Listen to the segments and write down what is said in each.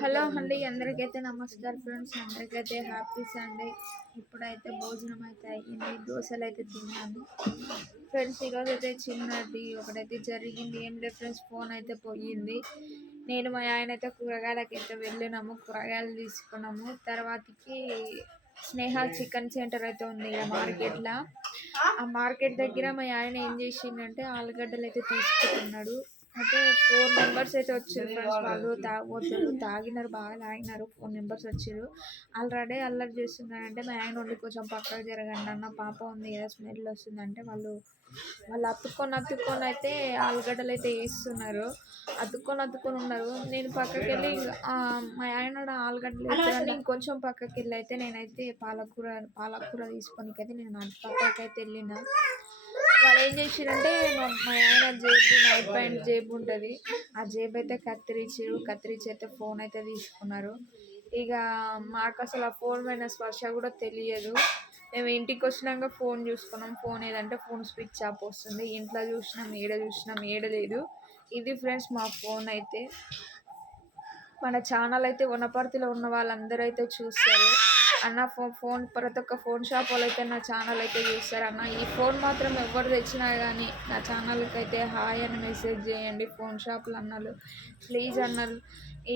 Hello అండి, అందరికైతే నమస్కారం friends. అందరికైతే happy Sunday. ఇప్పుడైతే భోజనం అయితే అయ్యింది, దోశలు అయితే తిన్నాను ఫ్రెండ్స్. ఈరోజు అయితే చిన్నది ఒకటైతే జరిగింది. ఏం లేదు ఫ్రెండ్స్, ఫోన్ అయితే పోయింది. నేను మా ఆయన అయితే కూరగాయలకి అయితే వెళ్ళినాము, కూరగాయలు తీసుకున్నాము. తర్వాతకి స్నేహ చికెన్ సెంటర్ అయితే ఉంది ఇక్కడ మార్కెట్లో. ఆ మార్కెట్ దగ్గర మా ఆయన ఏం చేసిండంటే ఆలుగడ్డలు అయితే తీసుకుంటున్నాడు. అయితే 4 మెంబర్స్ అయితే వచ్చారు ఫ్రెండ్స్. వాళ్ళు తాగబోతున్నారు, తాగినారు, బాగా తాగినారు. 4 మెంబర్స్ వచ్చారు. ఆల్రెడీ అల్లరి చేస్తున్నారంటే మా ఆయన ఉండి కొంచెం పక్కకు జరగండి అన్న, పాప ఉంది కదా స్మెల్ వస్తుందంటే వాళ్ళు అతుక్కొని అయితే ఆలుగడ్డలు అయితే వేస్తున్నారు. అతుక్కొని ఉన్నారు. నేను పక్కకి వెళ్ళి మా ఆయన ఆలుగడ్డలు వేస్తున్నాను. ఇంకొంచెం పక్కకి వెళ్ళి అయితే నేనైతే పాలకూర తీసుకొనికైతే నేను అటు పక్కకి అయితే వెళ్ళిన. వాళ్ళు ఏం చేసిరంటే మా ఆయన జేబు, నైట్ ప్యాంట్ జేబు ఉంటుంది, ఆ జేబు అయితే కత్తిరించి అయితే ఫోన్ అయితే తీసుకున్నారు. ఇక మాకు అసలు ఆ ఫోన్ పైన స్పర్శ కూడా తెలియదు. మేము ఇంటికి వచ్చినాక ఫోన్ చూసుకున్నాం. ఫోన్ ఏదంటే ఫోన్ స్విచ్ ఆఫ్ వస్తుంది. ఇంట్లో చూసినాం ఏడ లేదు. ఇది ఫ్రెండ్స్ మా ఫోన్ అయితే. మన ఛానల్ అయితే వనపర్తిలో ఉన్న వాళ్ళందరూ అయితే చూస్తారు అన్న. ఫోన్ ప్రతి ఒక్క ఫోన్ షాప్ వాళ్ళు అయితే నా ఛానల్ అయితే చూస్తారు అన్న. ఈ ఫోన్ మాత్రం ఎవరు తెచ్చినా కానీ నా ఛానల్కి అయితే హాయ్ అని మెసేజ్ చేయండి ఫోన్ షాపులు అన్నలు, ప్లీజ్ అన్నలు.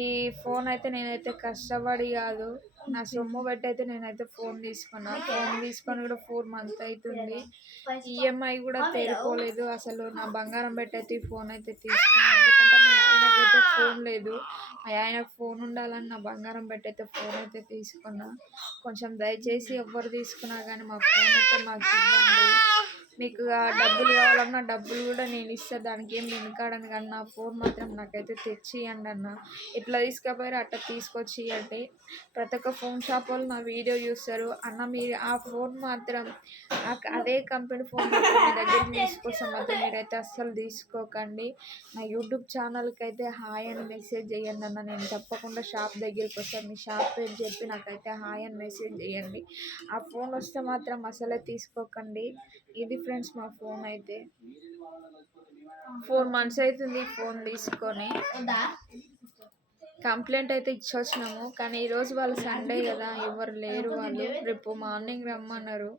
ఈ ఫోన్ అయితే నేనైతే కష్టపడి కాదు, నా సొమ్ము పెట్టి అయితే నేనైతే ఫోన్ తీసుకొని కూడా 4 మంత్ అవుతుంది. ఈఎంఐ కూడా తేలిపోలేదు. అసలు నా బంగారం పెట్టి అయితే ఈ ఫోన్ అయితే తీసుకున్నాను. ఎందుకంటే మా ఆయనకైతే ఫోన్ లేదు. మా ఆయనకు ఫోన్ ఉండాలని నా బంగారం పెట్టి అయితే ఫోన్ అయితే తీసుకున్నా. కొంచెం దయచేసి ఎవ్వరు తీసుకున్నా కానీ మా ఫోన్ అయితే మాకు ఇవ్వండి. మీకు డబ్బులు కావాలన్నా డబ్బులు కూడా నేను ఇస్తాను, దానికి ఏం వెనుకాడను. కానీ నా ఫోన్ మాత్రం నాకైతే తెచ్చి ఇవ్వండి అన్న. ఎట్లా తీసుకపోయారో అట్లా తీసుకొచ్చి ఇవ్వండి. ప్రతి ఒక్క ఫోన్ షాప్ వాళ్ళు నా వీడియో చూస్తారు అన్న. మీరు ఆ ఫోన్ మాత్రం అదే కంపెనీ ఫోన్ మాత్రం మీ దగ్గర తీసుకొస్తాం మాత్రం మీరైతే అస్సలు తీసుకోకండి. నా యూట్యూబ్ ఛానల్కి అయితే హాయ్ అని మెసేజ్ చేయండి అన్న. నేను తప్పకుండా షాప్ దగ్గరికి వస్తాను. మీ షాప్ పేరు చెప్పి నాకైతే హాయ్ అని మెసేజ్ చేయండి. ఆ ఫోన్ వస్తే మాత్రం అసలే తీసుకోకండి. ఇది ఫ్రెండ్స్ మా ఫోన్ అయితే 4 మంత్స్ అవుతుంది ఫోన్ తీసుకొని. కంప్లైంట్ అయితే ఇచ్చొచ్చినాము కానీ ఈరోజు వాళ్ళు సండే కదా ఎవరు లేరు. వాళ్ళు రేపు మార్నింగ్ రమ్మన్నారు.